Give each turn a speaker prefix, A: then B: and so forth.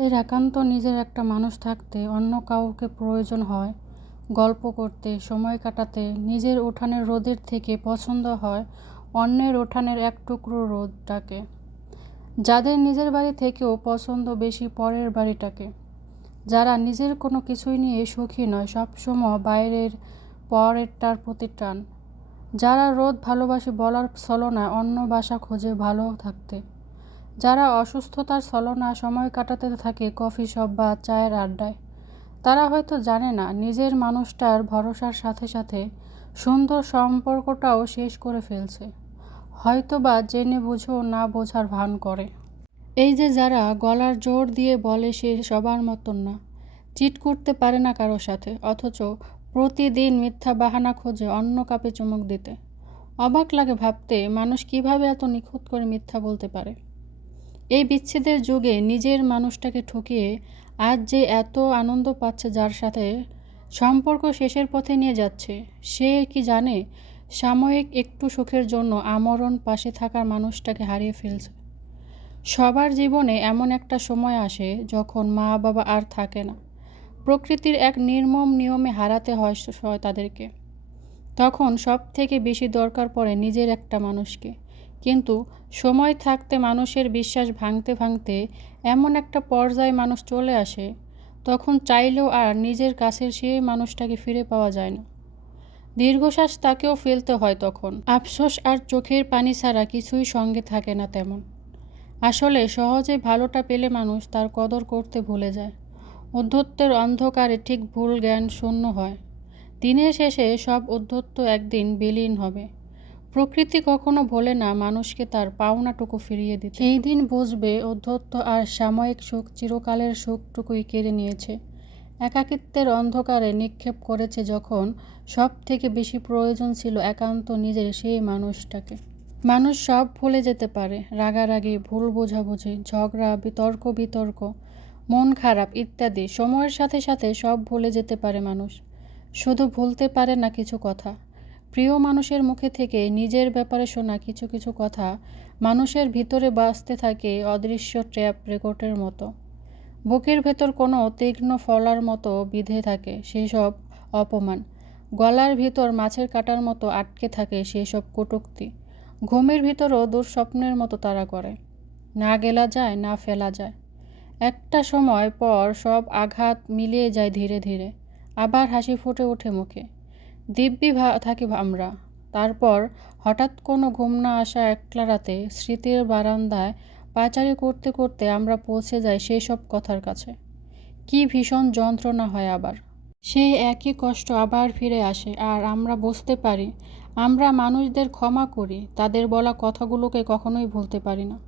A: তাদের একান্ত নিজের একটা মানুষ থাকতে অন্য কাউকে প্রয়োজন হয়, গল্প করতে, সময় কাটাতে, নিজের উঠানের রোদের থেকে পছন্দ হয় অন্যের উঠানের এক টুকরো রোদটাকে, যাদের নিজের বাড়ি থেকেও পছন্দ বেশি পরের বাড়িটাকে। যারা নিজের কোনো কিছুই নিয়ে সুখী নয়, সবসময় বাইরের পরেরটার প্রতি টান। যারা রোদ ভালোবাসি বলার ছলনায় অন্য বাসা খোঁজে ভালো থাকতে। যারা অসুস্থতার ছলনা সময় কাটাতে থাকে কফি শপ বা চায়ের আড্ডায়, তারা হয়তো জানে না নিজের মানুষটার ভরসার সাথে সাথে সুন্দর সম্পর্কটাও শেষ করে ফেলছে। হয়তো বা জেনে বুঝেও না বোঝার ভান করে। এই যে যারা গলার জোর দিয়ে বলে সে সবার মতন না, চিট করতে পারে না কারও সাথে, অথচ প্রতিদিন মিথ্যা বাহানা খোঁজে অন্য কাপে চুমুক দিতে। অবাক লাগে ভাবতে মানুষ কীভাবে এত নিখুঁত করে মিথ্যা বলতে পারে। এই বিচ্ছেদের যুগে নিজের মানুষটাকে ঠকিয়ে আজ যে এত আনন্দ পাচ্ছে যার সাথে সম্পর্ক শেষের পথে নিয়ে যাচ্ছে, সে কি জানে? সাময়িক একটু সুখের জন্য আমরণ পাশে থাকার মানুষটাকে হারিয়ে ফেলছে। সবার জীবনে এমন একটা সময় আসে যখন মা বাবা আর থাকে না। প্রকৃতির এক নির্মম নিয়মে হারাতে হয় তাদেরকে। তখন সব থেকে বেশি দরকার পড়ে নিজের একটা মানুষকে। কিন্তু সময় থাকতে মানুষের বিশ্বাস ভাঙতে ভাঙতে এমন একটা পর্যায়ে মানুষ চলে আসে, তখন চাইলেও আর নিজের কাছের সেই মানুষটাকে ফিরে পাওয়া যায় না। দীর্ঘশ্বাস তাকেও ফেলতে হয় তখন। আফসোস আর চোখের পানি ছাড়া কিছুই সঙ্গে থাকে না তেমন। আসলে সহজে ভালোটা পেলে মানুষ তার কদর করতে ভুলে যায়। উদ্ধত্তের অন্ধকারে ঠিক ভুল জ্ঞান শূন্য হয়। দিনের শেষে সব উদ্ধত্ত একদিন বিলীন হবে। প্রকৃতি কখনো ভোলে না মানুষকে তার পাওনাটুকু ফিরিয়ে দিতে। এই দিন বুঝবে অধ্যত্ত আর সাময়িক সুখ চিরকালের সুখটুকুই কেড়ে নিয়েছে। একাকিত্বের অন্ধকারে নিক্ষেপ করেছে যখন সব থেকে বেশি প্রয়োজন ছিল একান্ত নিজের সেই মানুষটাকে। মানুষ সব ভুলে যেতে পারে, রাগারাগি, ভুল বোঝাবুঝি, ঝগড়া, বিতর্ক বিতর্ক, মন খারাপ ইত্যাদি। সময়ের সাথে সাথে সব ভুলে যেতে পারে মানুষ। শুধু ভুলতে পারে না কিছু কথা। প্রিয় মানুষের মুখে থেকে নিজের ব্যাপারে শোনা কিছু কিছু কথা মানুষের ভিতরে বাঁচতে থাকে অদৃশ্য ট্র্যাপ রেকর্ডের মতো। বুকের ভেতর কোনো তীক্ষ্ণ ফলার মতো বিধে থাকে সেই সব অপমান। গলার ভিতর মাছের কাটার মতো আটকে থাকে সেই সব কটুক্তি। ঘুমের ভিতরও দুঃস্বপ্নের মতো তারা করে। না গেলা যায়, না ফেলা যায়। একটা সময় পর সব আঘাত মিলিয়ে যায় ধীরে ধীরে। আবার হাসি ফুটে ওঠে মুখে। দিব্যি থাকি আমরা। তারপর হঠাৎ কোনো ঘুম না আসা একলা রাতে স্মৃতির বারান্দায় পাচারি করতে করতে আমরা পৌঁছে যাই সেই সব কথার কাছে। কি ভীষণ যন্ত্রণা হয় আবার। সেই একই কষ্ট আবার ফিরে আসে আর আমরা বুঝতে পারি, আমরা মানুষদের ক্ষমা করি, তাদের বলা কথাগুলোকে কখনোই ভুলতে পারি না।